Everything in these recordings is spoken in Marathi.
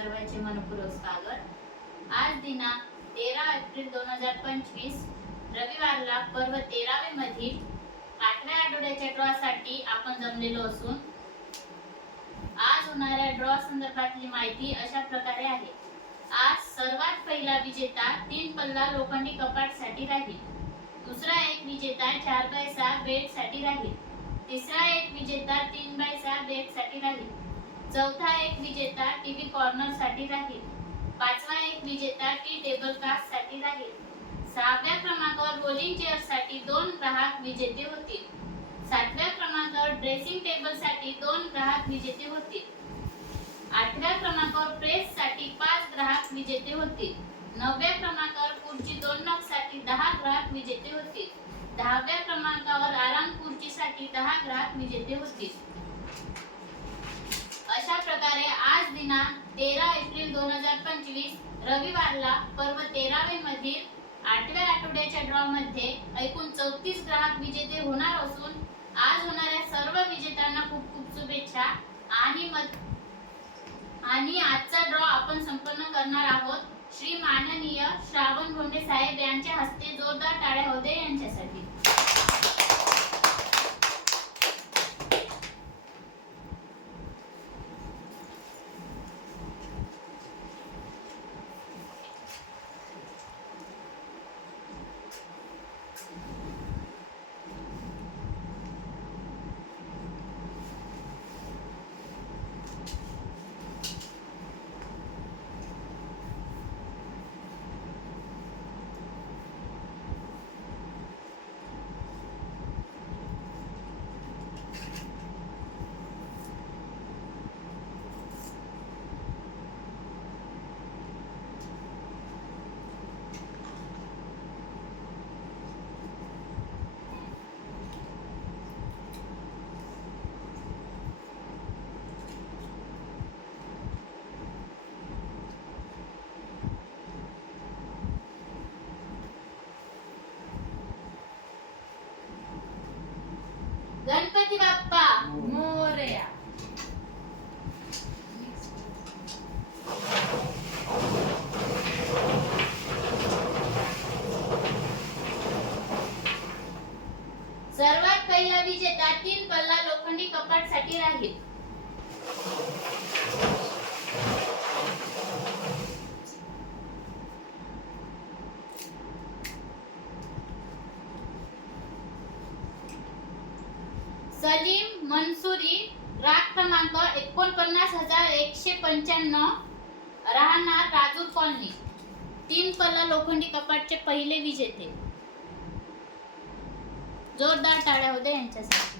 सर्वांचे मनपूर्वक स्वागत आज दिनांक तेरा एप्रिल दोन हजार पंचवीस रविवारला पर्व तेरावे मधील आठव्या आठवड्याच्या ड्रॉसाठी आपण जमलेलो असून आज होणाऱ्या ड्रॉ संदर्भातली माहिती अशा प्रकारे आहे. आज सर्वात पहिला विजेता तीन पल्ला लोखंडी कपाटसाठी राहील. दुसरा एक विजेता चार बाय सहा बेडसाठी राहील. तिसरा एक विजेता तीन बाय सहा बेडसाठी राहील. चौथा एक विजेता टीव्ही कॉर्नरसाठी राहील. पाचवा एक विजेता टी टेबल कास्टसाठी राहील. सहाव्या क्रमांकावर बोलिंग चेअरसाठी दोन ग्राहक विजेते होतील. सातव्या क्रमांकावर ड्रेसिंग टेबलसाठी दोन ग्राहक विजेते होतील. आठव्या क्रमांकावर प्रेस साठी पाच ग्राहक विजेते होतील. नवव्या क्रमांकावर खुर्ची दोन नगसाठी दहा ग्राहक विजेते होतील. दहाव्या क्रमांकावर आराम खुर्चीसाठी दहा ग्राहक विजेते होतील. अशा प्रकारे आज दिनांक तेरा एप्रिल दोन हजार पंचवीस रविवारला पर्व तेरावे मधील आठव्या आठवड्याच्या ड्रॉ मध्ये एकूण चौतीस ग्राहक विजेते होणार असून आज होणाऱ्या सर्व विजेत्यांना खूप खूप शुभेच्छा. आणि मत आणि आजचा ड्रॉ आपण संपन्न करणार आहोत श्री माननीय श्रावण भोंडे साहेब यांच्या हस्ते जोरदार टाळ्या होते यांच्यासाठी. बाप्पा सलीम मनसुरी राग क्रमांक एकोणपन्नास हजार एकशे पंच्याण्णव राहणार राजू कॉलनी. तीन पल्ला लोखंडी कपाटचे पहिले विजेते. जोरदार टाळ्या होत्या यांच्यासाठी.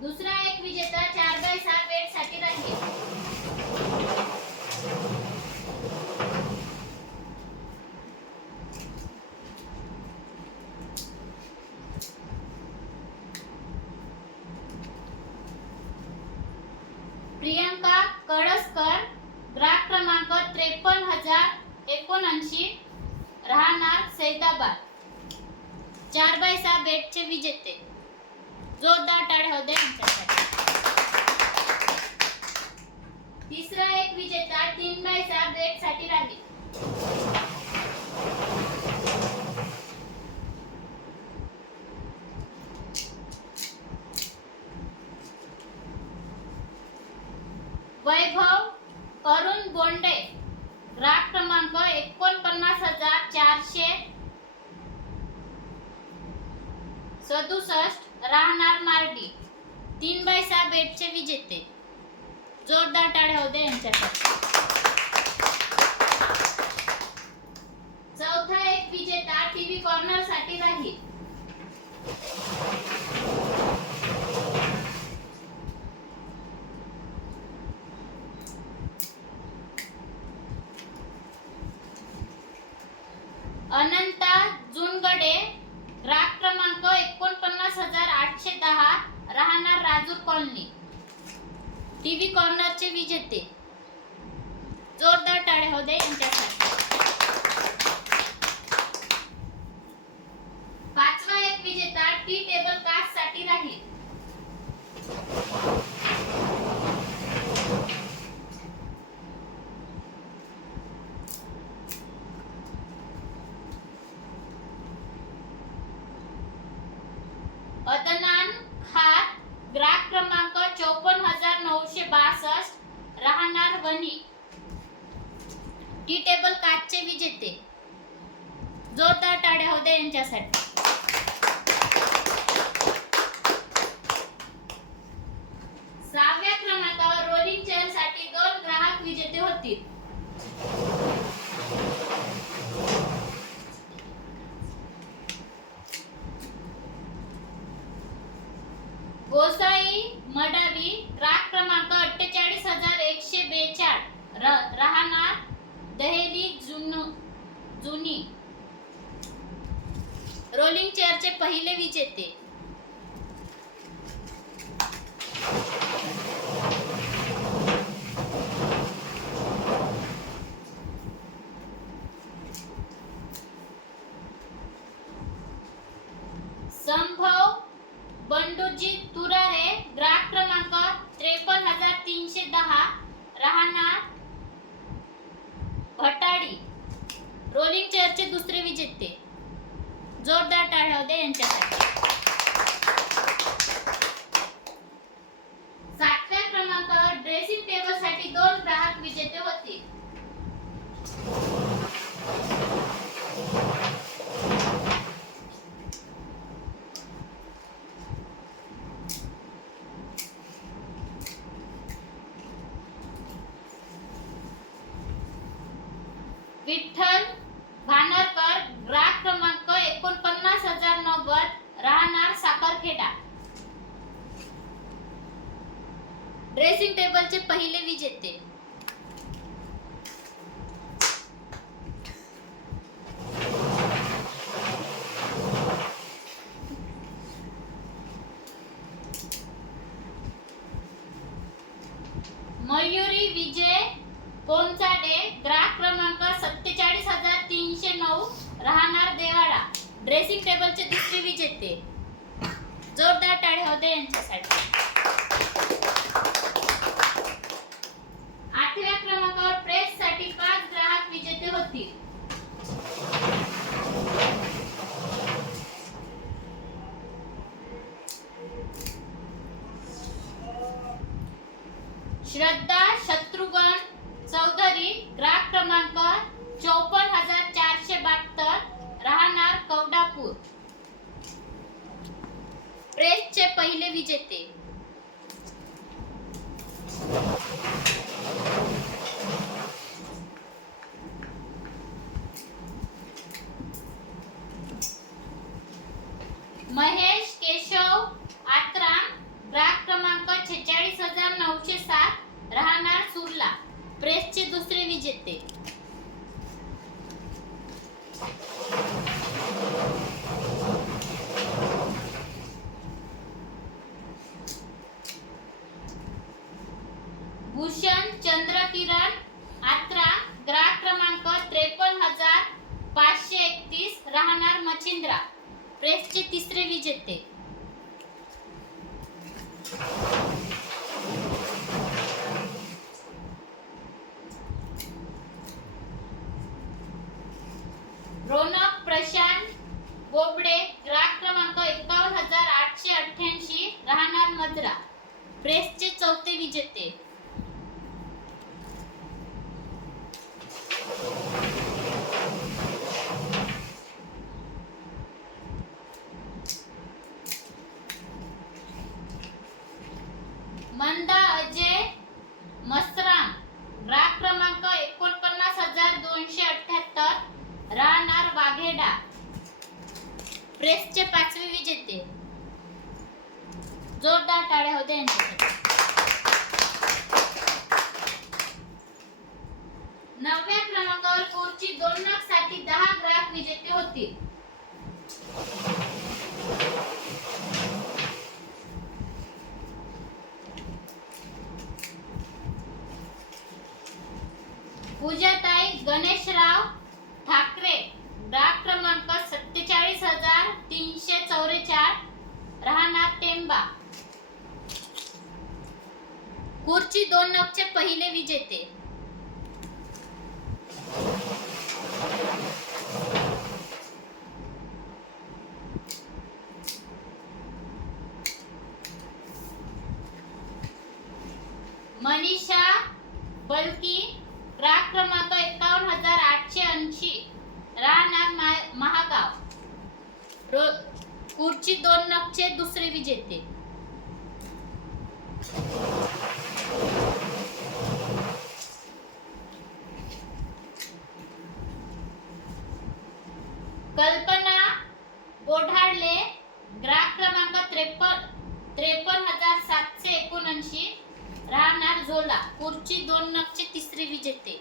दुसरा एक विजेता चार बाय सहा बेडसाठी राहील प्रियंका कळसकर ग्राहक क्रमांक त्रेपन्न हजार एकोणऐंशी. राहणार सैदाबाद. चार बाय सहा बेटचे विजेते. जोरदार टाळ्या होते यांच्यासाठी तिसरा एक विजेता तीन बाय सहा बेटसाठी राहील. ग्राहक क्रमांक एकोणपन्नास हजार चारशे सदुसष्ट राहणार मार्डी तीन बाय सहा बेडचे विजेते. जोरदार टाळ्या होते यांच्यासाठी चौथा एक विजेता टीव्ही कॉर्नरसाठी राहील अनंता जुनगडे ग्राहक क्रमांक एकोणपन्नास हजार आठशे दहा राहणार राजूर कॉलनी. टीव्ही कॉर्नरचे विजेते. जोरदार टाळे होते यांच्यासाठी. आणि टी टेबल काचचे विजेते. जोरदार टाड्या होते यांच्यासाठी. सहाव्या क्रमांकावर रोलिंग चेअरसाठी दोन ग्राहक विजेते होतील. रोलिंग चेअरचे पहिले विजेते. тобі श्रद्धा शत्रुघ्न चौधरी ग्राहक क्रमांक चौपन्न हजार चारशे बहात्तर राहणार कवडापूर प्रेसचे पहिले विजेते. प्रेसचे दुसरे विजेते. पंधरा. प्रेसचे चौथे विजेते. ऐंशी राहणार झोला पुढची दोन नक्षे तिसरी विजेते.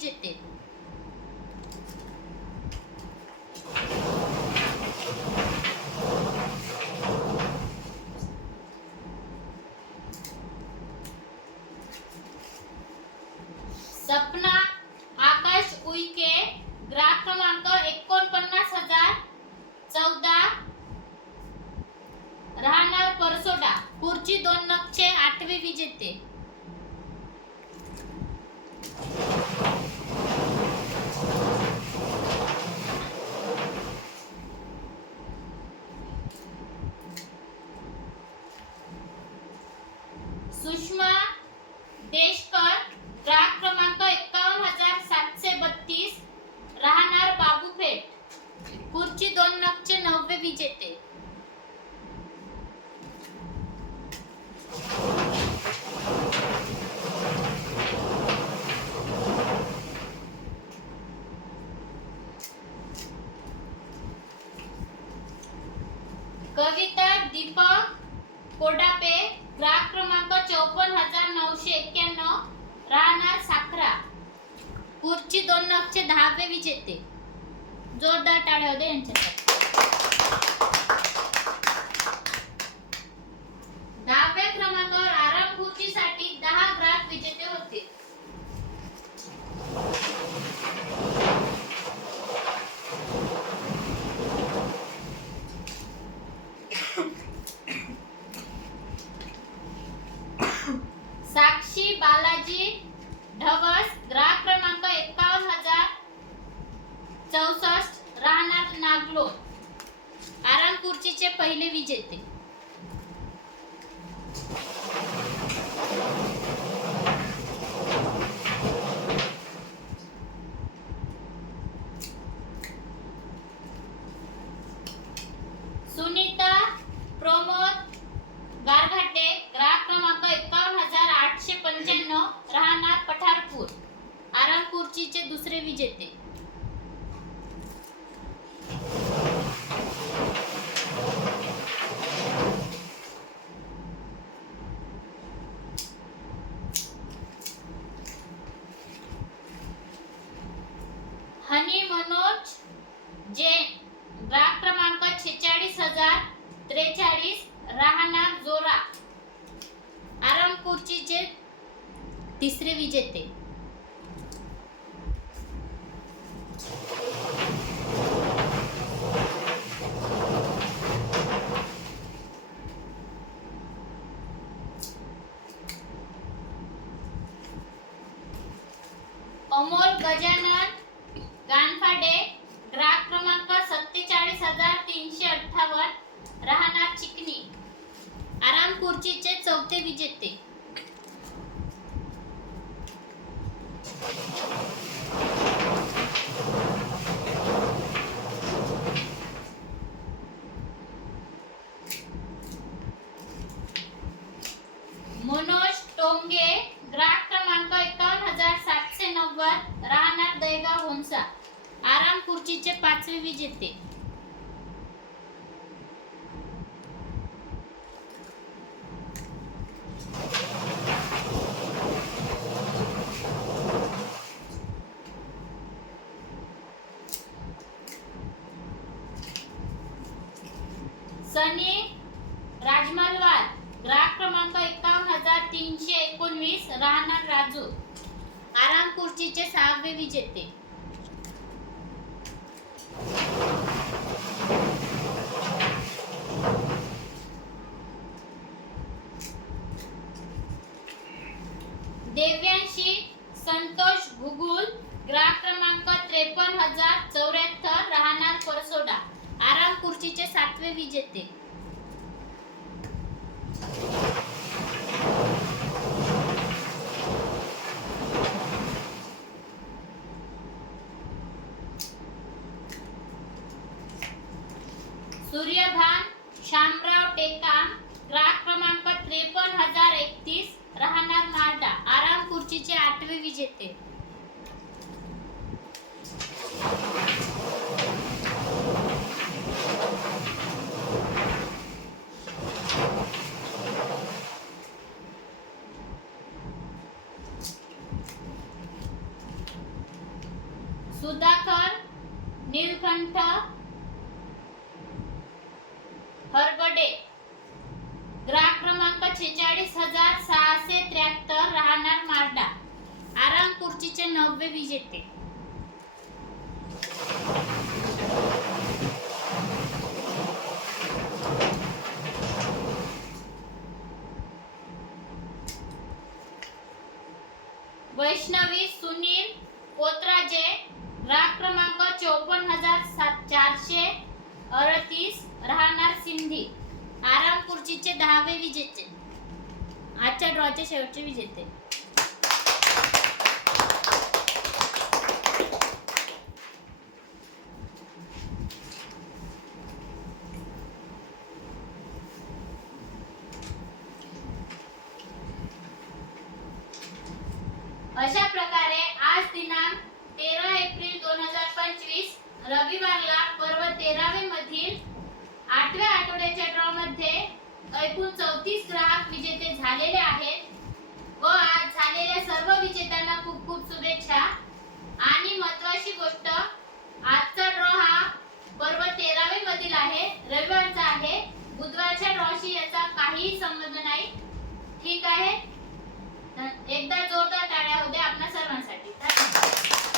日って言 रोडा पे ग्राहक क्रमांक चौपन्न हजार नऊशे एक्क्याण्णव राहणार साखरा. पुढची दोन लक्ष दहावे विजेते. जोरदार टाळ्या होते यांच्यासाठी. पहिले विजेते. अमोल गजानन गानफाडे. ग्राहक क्रमांक सत्तेचाळीस हजार तीनशे अठ्ठावन्न. राहणार चिकणी आराम खुर्चीचे चौथे विजेते. विजेते सनी राजमलवार ग्राहक क्रमांक एकावन्न हजार तीनशे एकोणवीस राहणार राजू आराम खुर्चीचे सहावे विजेते देव्यांशी संतोष घुगुल ग्राहक क्रमांक त्रेपन्न हजार चौऱ्याहत्तर राहणार परसोडा. आराम खुर्चीचे सातवे विजेते सूर्यभान शामराव टेकाम ग्राहक क्रमांक त्रेपन्न हजार एकतीस राहणार मार्डा आराम खुर्चीचे आठवे विजेते सुधाकर नीलकंठ हरगडे ग्राहक क्रमांक छेचाळीस हजार सहाशे त्र्याहत्तर राहणार मार्डा आराम खुर्चीचे नववे विजेते वैष्णवी सुनील कोत्राजे राग क्रमांक चौपन्न हजार सात चारशे अडतीस राहणार सिंधी. आराम खुर्चीचे दहावे विजेते. आजच्या ड्रॉचे शेवटचे विजेते. अशा प्रकारे आज दिनांक तेरा एप्रिल दोन हजार पंचवीस रविवारला पर्व तेरावे मधील आठव्या आठवड्याच्या ड्रॉ मध्ये एकूण चौतीस ग्राहक विजेते झालेले आहेत. व आज झालेल्या सर्व विजेत्यांना खूप खूप शुभेच्छा. आणि महत्वाची गोष्ट आजचा ड्रॉ हा पर्व तेरावे मधील आहे. रविवारचा आहे. बुधवारच्या ड्रॉशी याचा काहीही संबंध नाही. ठीक आहे? एकदा जोरदार टाळ्या होत्या आपल्या सर्वांसाठी.